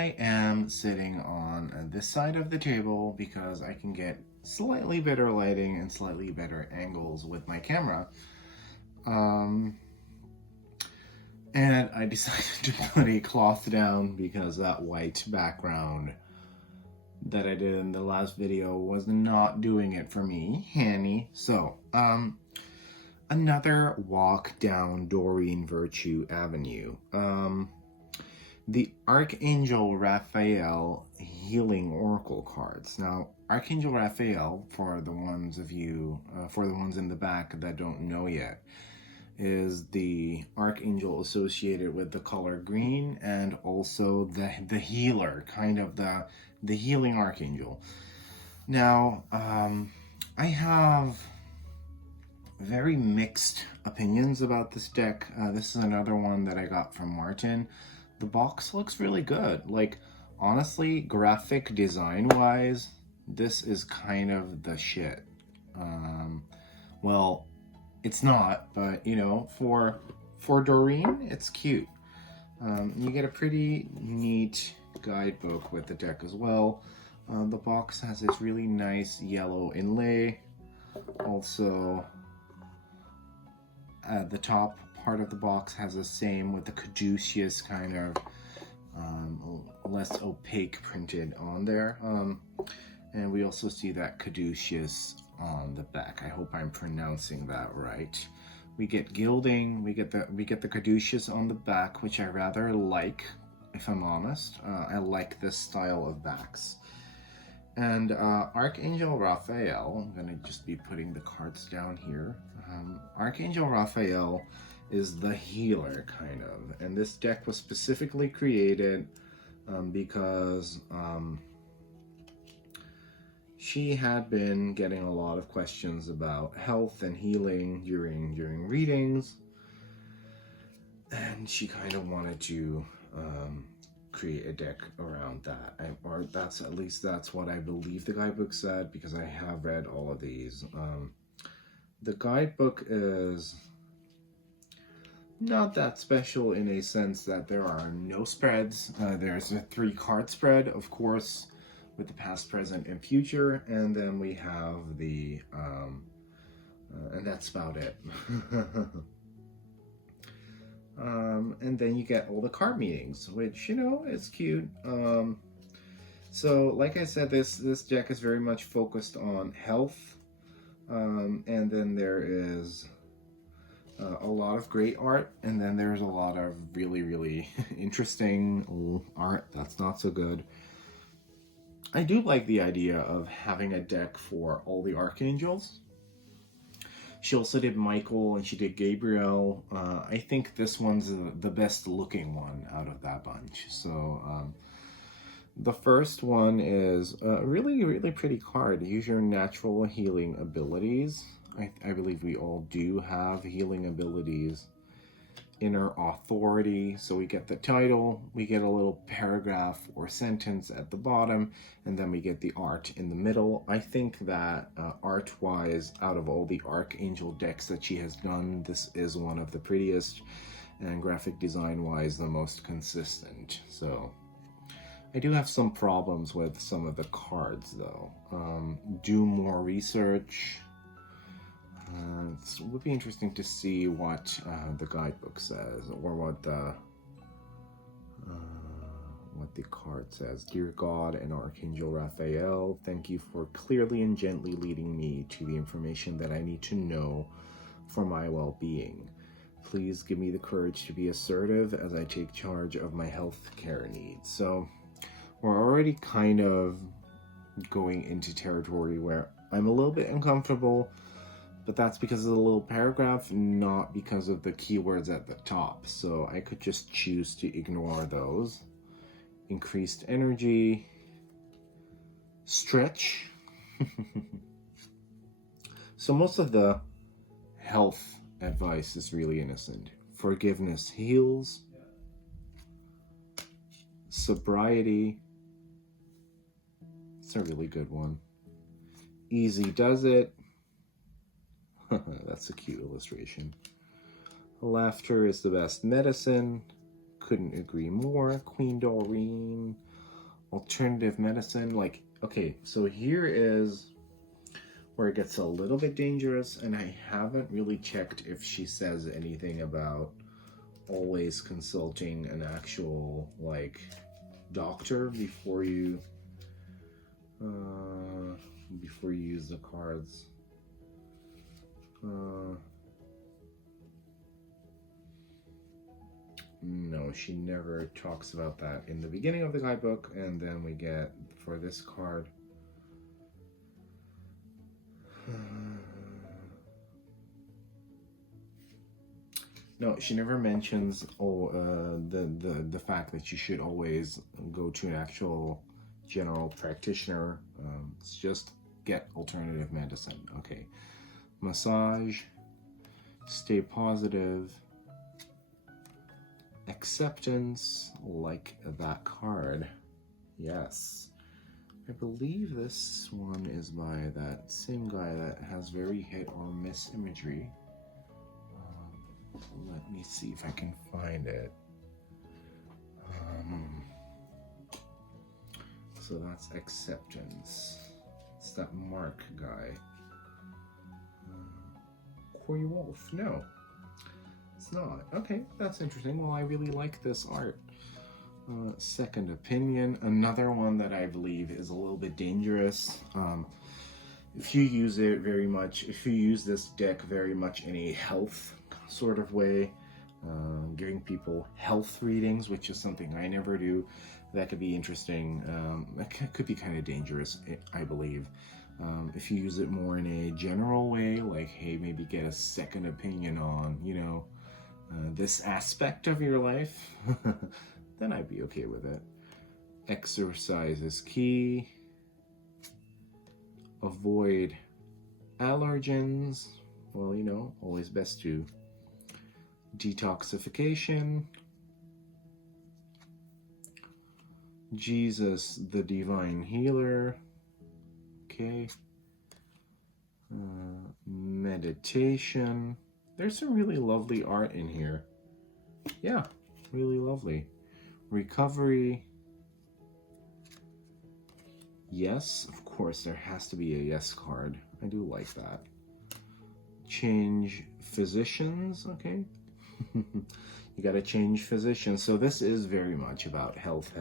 I am sitting on this side of the table because I can get slightly better lighting and slightly better angles with my camera. And I decided to put a cloth down because that white background that I did in the last video was not doing it for me, Hanny. So, another walk down Doreen Virtue Avenue. The Archangel Raphael Healing Oracle cards. Now, Archangel Raphael, for the ones in the back that don't know yet, is the archangel associated with the color green, and also the healer, kind of the healing archangel. Now, I have very mixed opinions about this deck. This is another one that I got from Martin. The box looks really good. Like, honestly, graphic design wise, this is kind of the shit. Well, it's not, but you know, for Doreen, it's cute. You get a pretty neat guidebook with the deck as well. The box has this really nice yellow inlay. Also, the top part of the box has the same with the caduceus kind of less opaque printed on there. And we also see that caduceus on the back. I hope I'm pronouncing that right. We get gilding, we get the caduceus on the back, which I rather like, if I'm honest. I like this style of backs. And Archangel Raphael, I'm gonna just be putting the cards down here. Archangel Raphael is the healer, kind of. And this deck was specifically created because she had been getting a lot of questions about health and healing during readings, and she kind of wanted to create a deck around that, or that's what I believe the guidebook said, because I have read all of these. The guidebook is not that special in a sense that there are no spreads. There's a 3-card spread, of course, with the past, present, and future, and then we have the and that's about it. And then you get all the card meanings, which, you know, is cute. So like I said, this deck is very much focused on health, and then there is a lot of great art, and then there's a lot of really interesting art that's not so good. I do like the idea of having a deck for all the archangels. She also did Michael, and she did Gabriel. I think this one's the best looking one out of that bunch. So the first one is a really pretty card. Use your natural healing abilities. I believe we all do have healing abilities. Inner authority. So we get the title, we get a little paragraph or sentence at the bottom, and then we get the art in the middle. I think that art-wise, out of all the Archangel decks that she has done, this is one of the prettiest, and graphic design-wise, the most consistent. So I do have some problems with some of the cards, though. Do more research. It would be interesting to see what the guidebook says, or what the card says. Dear God and Archangel Raphael, thank you for clearly and gently leading me to the information that I need to know for my well-being. Please give me the courage to be assertive as I take charge of my health care needs. So we're already kind of going into territory where I'm a little bit uncomfortable, but that's because of the little paragraph, not because of the keywords at the top. So I could just choose to ignore those. Increased energy, stretch. So most of the health advice is really innocent. Forgiveness heals. Sobriety. It's a really good one. Easy does it. That's a cute illustration. Laughter is the best medicine. Couldn't agree more. Queen Doreen. alternative medicine. Like, okay, so here is where it gets a little bit dangerous, and I haven't really checked if she says anything about always consulting an actual, like, doctor before you use the cards. No, she never talks about that in the beginning of the guidebook, and then we get, for this card, no, she never mentions the fact that you should always go to an actual general practitioner. It's just get alternative medicine. Okay, massage, stay positive, acceptance, like that card. Yes, I believe this one is by that same guy that has very hit or miss imagery. Let me see if I can find it. So that's acceptance. It's that Mark guy. Corey Wolf. No, it's not. Okay, that's interesting. Well, I really like this art. Second opinion. Another one that I believe is a little bit dangerous. If you use it very much, if you use this deck very much in a health sort of way, giving people health readings, which is something I never do, that could be interesting. It could be kind of dangerous, I believe. If you use it more in a general way, like, hey, maybe get a second opinion on, you know, this aspect of your life, then I'd be okay with it. Exercise is key. Avoid allergens. Well, you know, always best to. Detoxification. Jesus, the divine healer. Okay. Meditation. There's some really lovely art in here. Yeah, really lovely. Recovery. Yes, of course, there has to be a yes card. I do like that. Change physicians. Okay. You got to change physicians. So this is very much about health.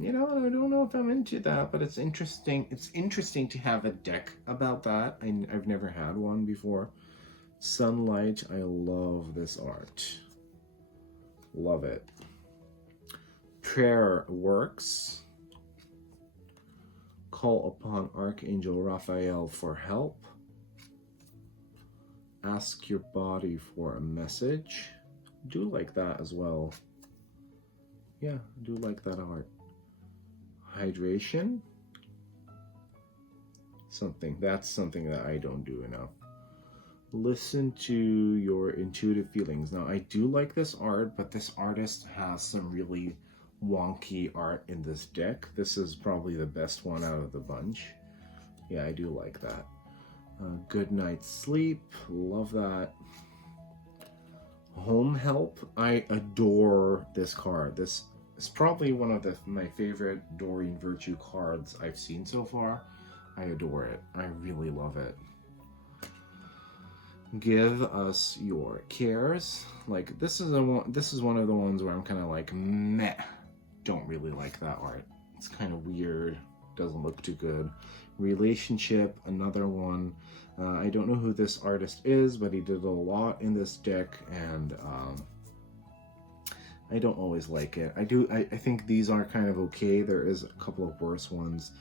You know, I don't know if I'm into that, but it's interesting. It's interesting to have a deck about that. I've never had one before. Sunlight. I love this art. Love it. Prayer works. Call upon Archangel Raphael for help. Ask your body for a message. Do like that as well. Yeah, do like that art. Hydration. That's something that I don't do enough. Listen to your intuitive feelings. Now, I do like this art, but this artist has some really wonky art in this deck. This is probably the best one out of the bunch. Yeah, I do like that. Good night's sleep. Love that. Home help. I adore this card. This is probably one of my favorite Doreen Virtue cards I've seen so far. I adore it. I really love it. Give us your cares. Like, this is one of the ones where I'm kind of like, meh. Don't really like that art. It's kind of weird. Doesn't look too good. Relationship, another one. I don't know who this artist is, but he did a lot in this deck, and I don't always like it. I think these are kind of okay. There is a couple of worse ones.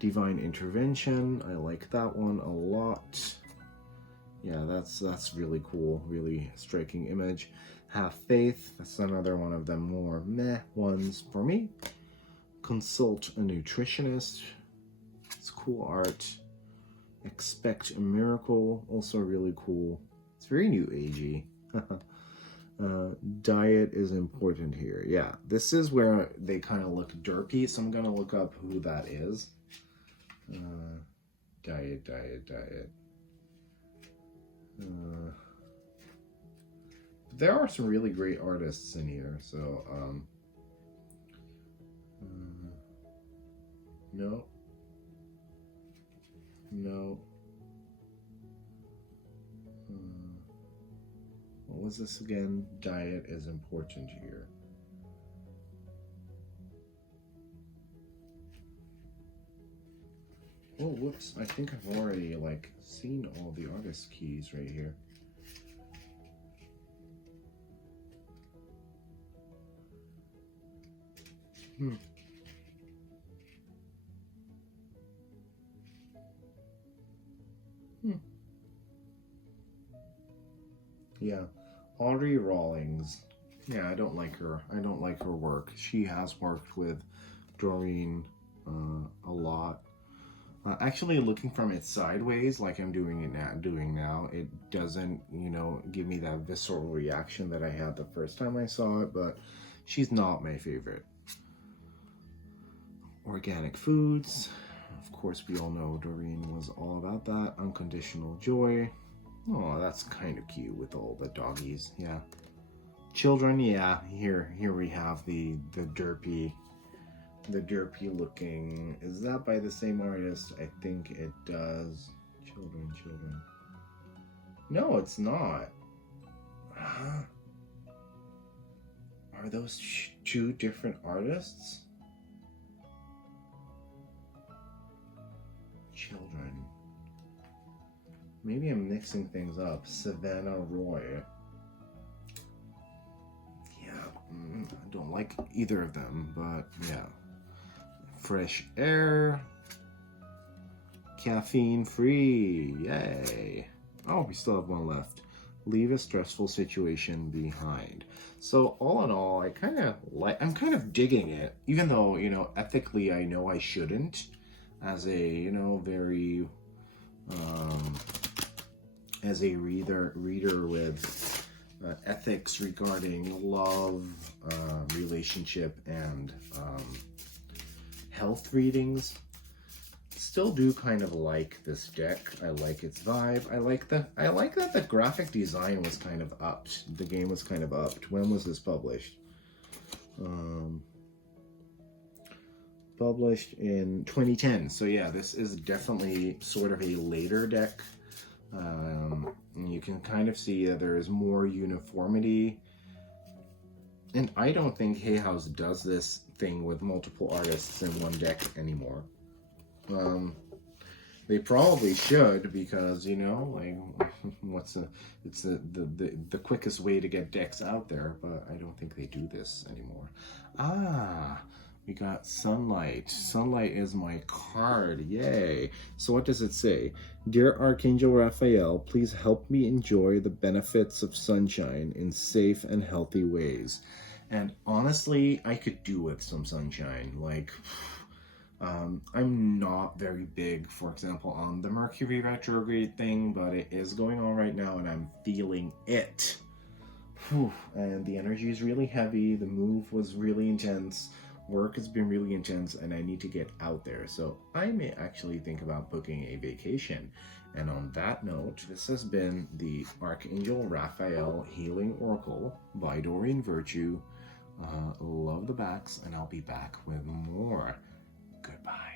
Divine Intervention, I like that one a lot. Yeah, that's really cool, really striking image. Have Faith, that's another one of them more meh ones for me. Consult a nutritionist, it's cool art. Expect a miracle, also really cool. It's very new agey. Diet is important here. Yeah, this is where they kind of look derpy, so I'm gonna look up who that is. Diet. There are some really great artists in here, so No. No. What was this again? Diet is important here. Oh, whoops. I think I've already, like, seen all the artist keys right here. Yeah. Audrey Rawlings. Yeah, I don't like her. I don't like her work. She has worked with Doreen a lot. Actually, looking from it sideways, like I'm doing now, it doesn't, you know, give me that visceral reaction that I had the first time I saw it, but she's not my favorite. Organic foods. Of course, we all know Doreen was all about that. Unconditional joy. Oh, that's kind of cute with all the doggies, yeah. Children, yeah, here we have the derpy looking, is that by the same artist? I think it does. Children. No, it's not. Huh? Are those two different artists? Children. Maybe I'm mixing things up. Savannah Roy. Yeah, I don't like either of them, but yeah. Fresh air. Caffeine free. Yay. Oh, we still have one left. Leave a stressful situation behind. So all in all, I'm kind of digging it, even though, you know, ethically I know I shouldn't, as a, you know, very as a reader with ethics regarding love, relationship, and health readings. Still do kind of like this deck. I like its vibe. I like that the graphic design was kind of upped. The game was kind of upped. When was this published? Published in 2010. So yeah, this is definitely sort of a later deck. You can kind of see that there is more uniformity. And I don't think Hay House does this thing with multiple artists in one deck anymore. They probably should, because, you know, like, it's the quickest way to get decks out there, but I don't think they do this anymore. We got Sunlight. Sunlight is my card. Yay. So what does it say? Dear Archangel Raphael, please help me enjoy the benefits of sunshine in safe and healthy ways. And honestly, I could do with some sunshine. Like, I'm not very big, for example, on the Mercury retrograde thing, but it is going on right now and I'm feeling it. Whew. And the energy is really heavy. The move was really intense. Work has been really intense and I need to get out there. So I may actually think about booking a vacation. And on that note, this has been the Archangel Raphael Healing Oracle by Doreen Virtue. Love the backs, and I'll be back with more. Goodbye.